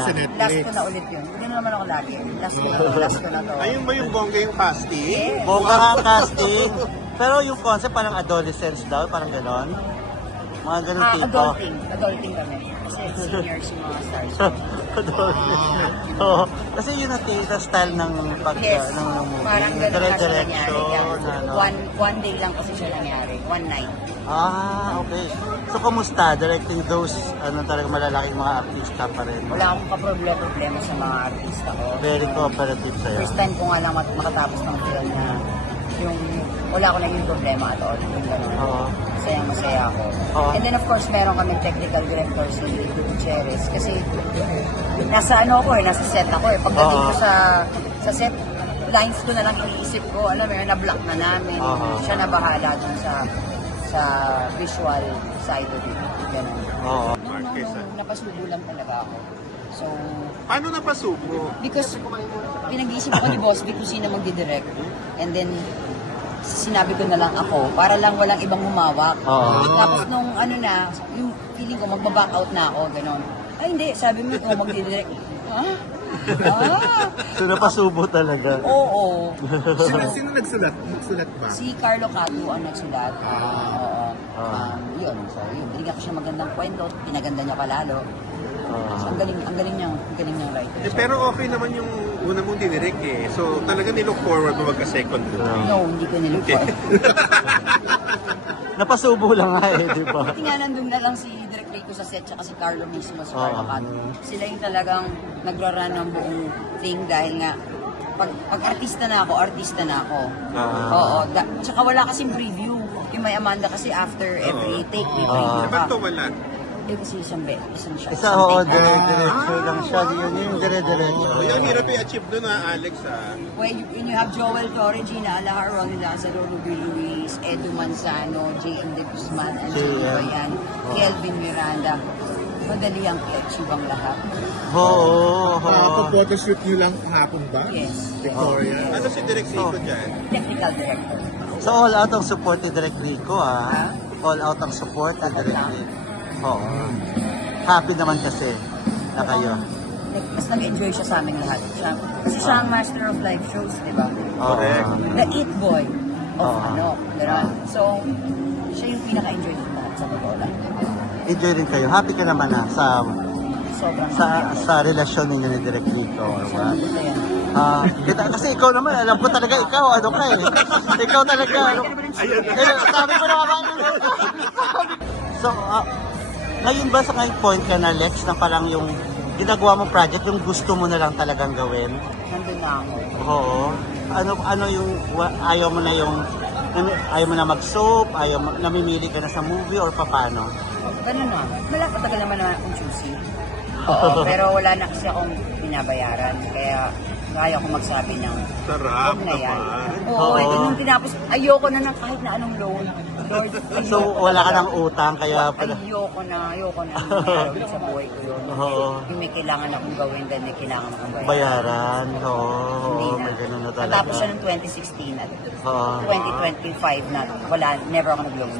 last ko na ulit yun. Hindi naman ako lagi. Last ko na to, last ko na to. Ayun ba yung bongga yung casting? Yes. Bongga ang casting. Pero yung concept parang adolescence daw, parang ganon. Mga ganon Ah, tipo. adulting. Adulting kami. Kasi seniors yung mga stars. Adolescence. Oo. Kasi yun ang tita style ng pag Yes. ng, ng movie. Parang ganun kasi nangyari. Dire-diretso, ano. One, one day lang kasi siya nangyari. One night. Ah, okay. So, kumusta? Directing those, ano talaga malalaking mga artista pa rin. Wala akong kaproblema-problema sa mga artista ko. Very cooperative sa'yo. First time ko nga lang mat- makatapos ng film na yung wala ko naging problema at all. Yung ganun. Oo. Masayang masaya ako. Oo. And then of course, meron kami technical director si Gutierrez. Kasi nasa ano ako eh, nasa set ako eh. Pagdating Oo. ko sa sa set, lines ko na lang iniisip ko. Alam mo yun, na-block na namin. Oo. Siya na bahala dun sa sa visual side of it. Ganun. Oo. Nung, nung napasubo lang talaga ako. So, Paano napasubo? Because pinag-iisip ako ni Boss Vic kung sino magdidirect. And then, sinabi ko na lang ako para lang walang ibang humawak. Oo. Tapos nung ano na, yung feeling ko magbaback out na ako, ganon. Ay hindi, sabi mo ikaw magdidirect. Ha? Ah? So, napasubo talaga. Oo. Sino, sino nagsulat? Nagsulat ba? Si Carlo Catu ang nagsulat. Oo. Ah. Um, yun. So, yun. Binigyan ko siya magandang kwento. Pinaganda niya palalo. So, ang galing, ang galing niyang, ang galing niyang writer. Eh, pero okay naman yung una mong dinirect eh. So talaga nilook forward mo magka-second. No, hindi ko nilook Okay. Napasubo lang nga eh, di ba? Kasi nga nandun na lang si Direk Rico sa set tsaka si Carlo mismo sa Carlo Oo. Cato. Sila yung talagang nagra-run ng buong thing dahil nga pag, pag artista na ako, artista na ako. Ah. Oo. Da, tsaka wala kasing preview. Yung may Amanda kasi after every take may preview Ah. Eh, ka. ba't to wala? Eh kasi isang be, isang siya. Isa, oo, dire-diretso lang siya. Yun yung dire-diretso. Oh, yung hirap i-achieve doon ha, Alex ha. When you, when you have Joel Torre, Gina Alahar, Ronnie Lazaro, Ruby Luis, Edu Manzano, J.M. De Guzman, Angelo JM. Bayan, Kelvin Miranda, madali ang catchy bang lahat? Oo, oo. Uh, photoshoot nyo lang hapon ba? Yes. Victoria. Ano si Direk Rico dyan? Technical director. So, all out ang support ni Direk Rico, ah. All out ang support ni Direk Rico. Oo. Happy naman kasi na kayo. Nag- Mas nag-enjoy siya sa amin lahat. Siya, kasi siya ang master of live shows, di ba? Correct. The it boy of Oo. ano. Gano'n. So, siya yung pinaka-enjoy ng lahat sa totoo lang. Enjoy rin kayo. Happy ka naman ah, sa Sobrang sa happy ako. sa relasyon ninyo ni Direk Rico. or what? Sabi ko yan. Ah, kita, kasi ikaw naman, alam ko talaga ikaw, ano ka eh. Ikaw talaga, ano. Eh, sabi ko naman. so, ah, ngayon ba sa ngayon point ka na, Lex, na parang yung ginagawa mong project, yung gusto mo na lang talagang gawin? Nandun na ako. Oo. Ano ano yung ayaw mo na yung ano, ayaw mo na mag-soap, ayaw mo, namimili ka na sa movie or paano? Ganun na. Malapatagal naman na akong choosy. Oo, pero wala na kasi akong binabayaran. Kaya kaya ko magsabi ng Sarap na yan. naman. Oo, ito nung tinapos, ayoko na ng kahit na anong loan. So wala ka na. ng utang kaya pala. Ayoko na, ayoko na sa buhay ko yun. Oo. Yung may kailangan akong gawin, then may kailangan akong bayaran. Bayaran. Oo, Hindi may ganun na talaga. Natapos siya ng 2016 at Oo. 2025 na wala, never ako nag-loan.